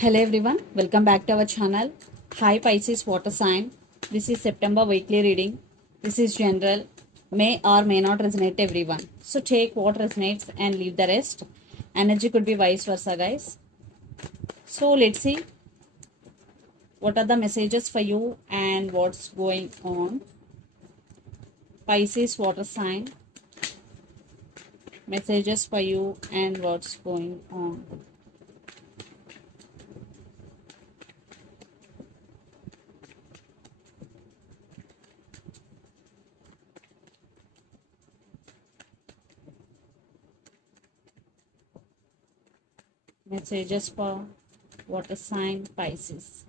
Hello everyone, welcome back to our channel. Hi Pisces water sign. This is September weekly reading. This is general, may or may not resonate to everyone. So take what resonates and leave the rest. Energy could be vice versa, guys. So let's see what are the messages for you and what's going on. Pisces water sign. Messages for you and what's going on. Messages for water sign Pisces.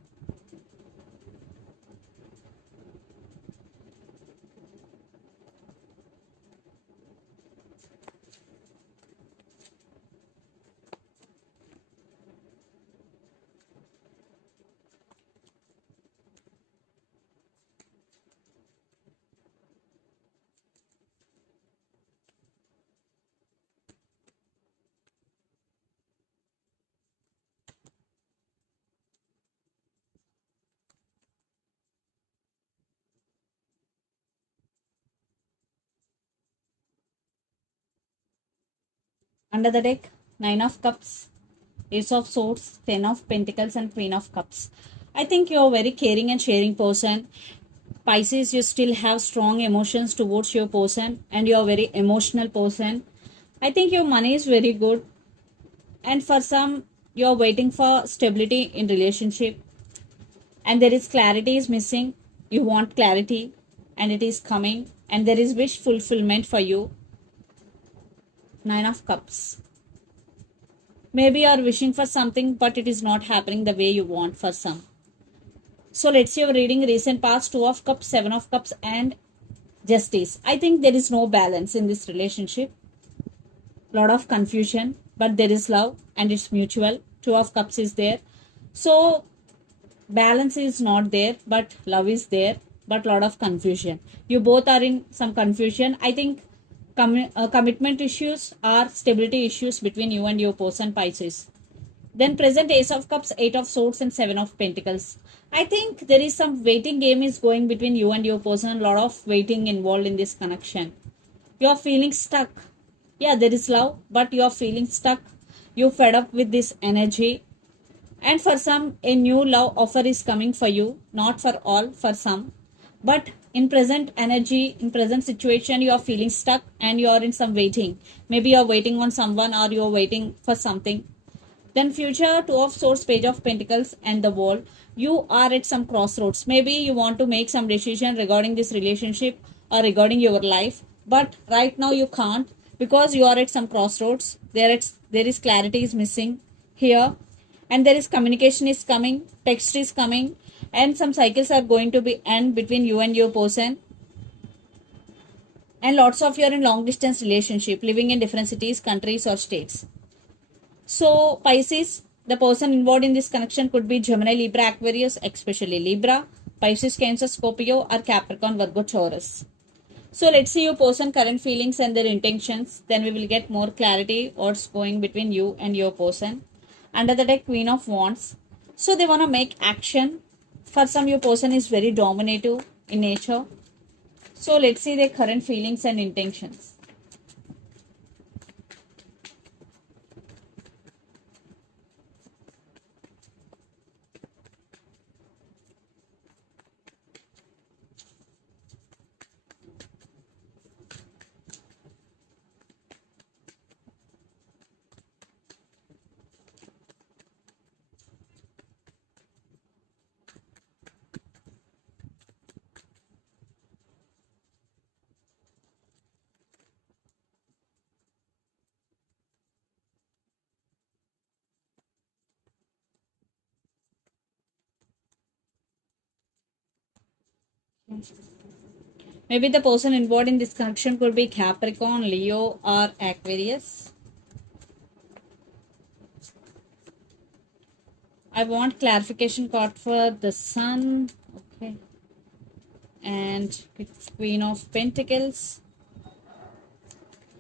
Under the deck, Nine of Cups, Ace of Swords, Ten of Pentacles and Queen of Cups. I think you're a very caring and sharing person. Pisces, you still have strong emotions towards your person and you're a very emotional person. I think your money is very good. And for some, you're waiting for stability in relationship. And there is clarity is missing. You want clarity and it is coming. And there is wish fulfillment for you. Nine of Cups. Maybe you are wishing for something, but it is not happening the way you want for some. So let's see your reading recent past. Two of Cups, Seven of Cups and Justice. I think there is no balance in this relationship. Lot of confusion, but there is love and it's mutual. Two of Cups is there. So balance is not there, but love is there, but lot of confusion. You both are in some confusion. I think commitment issues or stability issues between you and your person, Pisces. Then present Ace of Cups, Eight of Swords and Seven of Pentacles. I think there is some waiting game is going between you and your person. A lot of waiting involved in this connection. You are feeling stuck. Yeah, there is love, but you are feeling stuck. You fed up with this energy. And for some, a new love offer is coming for you. Not for all, for some. But in present energy, in present situation, you are feeling stuck and you are in some waiting. Maybe you are waiting on someone or you are waiting for something. Then future, Two of Swords, Page of Pentacles and the Wall. You are at some crossroads. Maybe you want to make some decision regarding this relationship or regarding your life. But right now you can't because you are at some crossroads. There is clarity is missing here. And there is communication is coming. Text is coming. And some cycles are going to be end between you and your person. And lots of you are in long distance relationship. Living in different cities, countries or states. So Pisces, the person involved in this connection could be Gemini, Libra, Aquarius, especially Libra, Pisces, Cancer, Scorpio or Capricorn, Virgo, Taurus. So let's see your person current feelings and their intentions. Then we will get more clarity what's going between you and your person. Under the deck, Queen of Wands. So they want to make action. For some, your person is very dominative in nature. So let's see their current feelings and intentions. Maybe the person involved in this connection could be Capricorn, Leo or Aquarius. I want clarification card for the Sun. Okay. And it's Queen of Pentacles.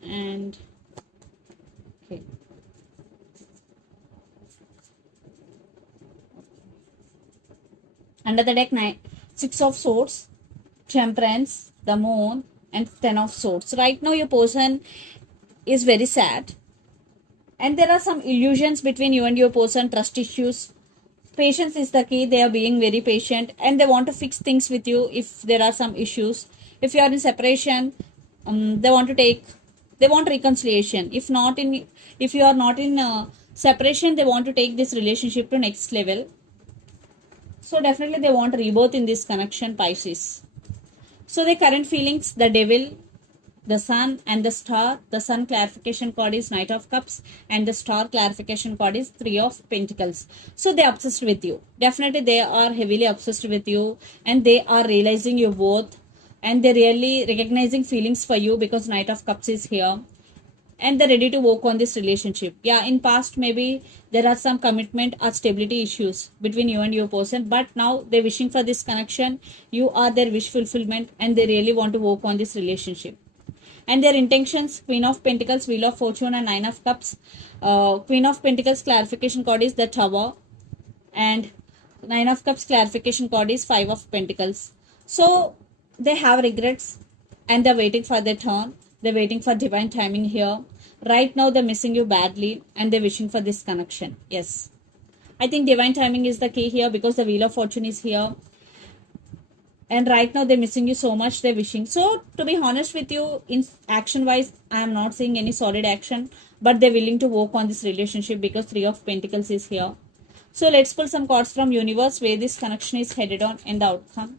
And okay. Under the deck, Six of Swords, Temperance, the Moon, and Ten of Swords. Right now, your person is very sad, and there are some illusions between you and your person, trust issues. Patience is the key. They are being very patient, and they want to fix things with you if there are some issues. If you are in separation, they want reconciliation. If you are not in separation, they want to take this relationship to next level. So definitely they want rebirth in this connection, Pisces. So the current feelings, the devil, the sun and the star. The sun clarification card is Knight of Cups, and the star clarification card is Three of Pentacles. So they are obsessed with you. Definitely they are heavily obsessed with you, and they are realizing you both, and they're really recognizing feelings for you because Knight of Cups is here, and they're ready to work on this relationship. Yeah, in past maybe there are some commitment or stability issues between you and your person, but now they're wishing for this connection. You are their wish fulfillment, and they really want to work on this relationship. And their intentions: Queen of Pentacles, Wheel of Fortune, and Nine of Cups. Queen of Pentacles clarification card is the Tower, and Nine of Cups clarification card is Five of Pentacles. So they have regrets, and they're waiting for their turn. They're waiting for divine timing here. Right now they're missing you badly, and they're wishing for this connection. Yes, I think divine timing is the key here, because the Wheel of Fortune is here, and right now they're missing you so much. They're wishing. So to be honest with you, in action wise, I am not seeing any solid action, but they're willing to work on this relationship because Three of Pentacles is here. So let's pull some cards from universe where this connection is headed on and the outcome.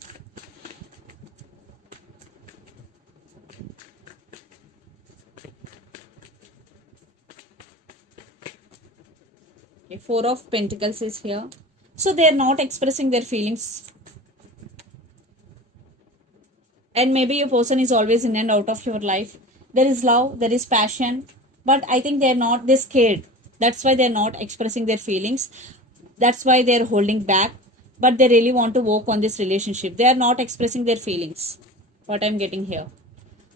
Okay, Four of Pentacles is here. So they are not expressing their feelings, and maybe your person is always in and out of your life. There is love, there is passion, but I think they're scared. That's why they're not expressing their feelings. That's why they're holding back, but they really want to work on this relationship. They are not expressing their feelings, what I'm getting here.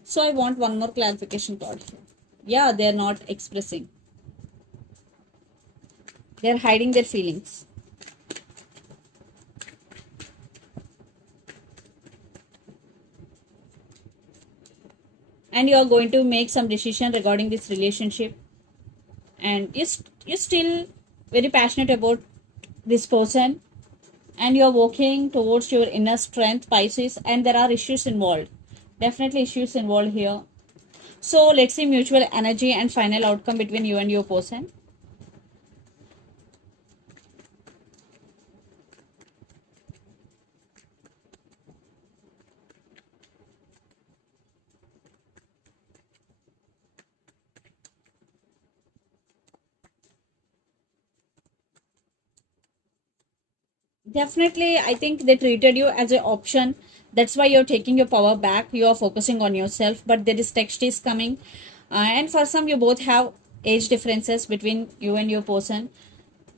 So I want one more clarification card here. Yeah, they're not expressing. They're hiding their feelings. And you are going to make some decision regarding this relationship, and you're still very passionate about this person, and you're working towards your inner strength, Pisces, and there are issues involved. Definitely issues involved here. So let's see mutual energy and final outcome between you and your person. Definitely, I think they treated you as an option. That's why you're taking your power back. You are focusing on yourself, but there is text is coming. And for some, you both have age differences between you and your person.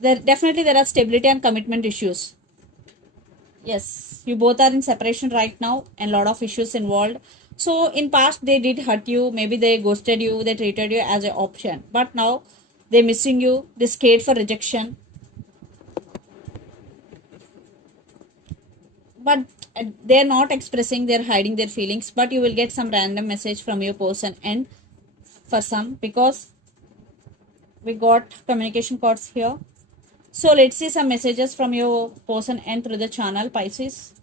There are stability and commitment issues. Yes, you both are in separation right now, and lot of issues involved. So in past they did hurt you. Maybe they ghosted you. They treated you as an option, but now they're missing you. They're scared for rejection, but they're not expressing, they're hiding their feelings. But you will get some random message from your person, and for some, because we got communication cards here. So let's see some messages from your person and through the channel, Pisces.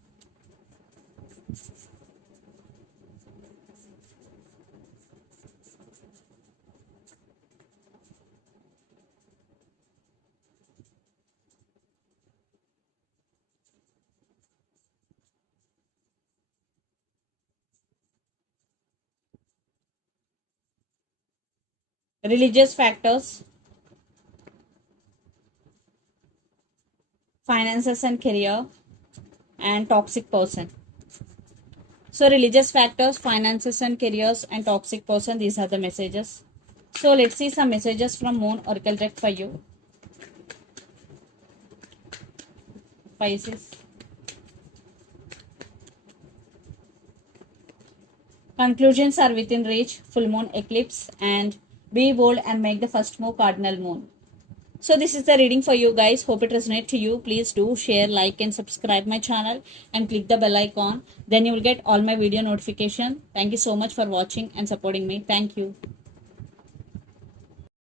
Religious factors, finances and career, and toxic person. So religious factors, finances and careers, and toxic person, these are the messages. So let's see some messages from Moon Oracle deck for you, Pisces. Conclusions are within reach, full moon eclipse, and be bold and make the first move, cardinal moon. So this is the reading for you guys. Hope it resonates to you. Please do share, like and subscribe my channel and click the bell icon. Then you will get all my video notification. Thank you so much for watching and supporting me. Thank you.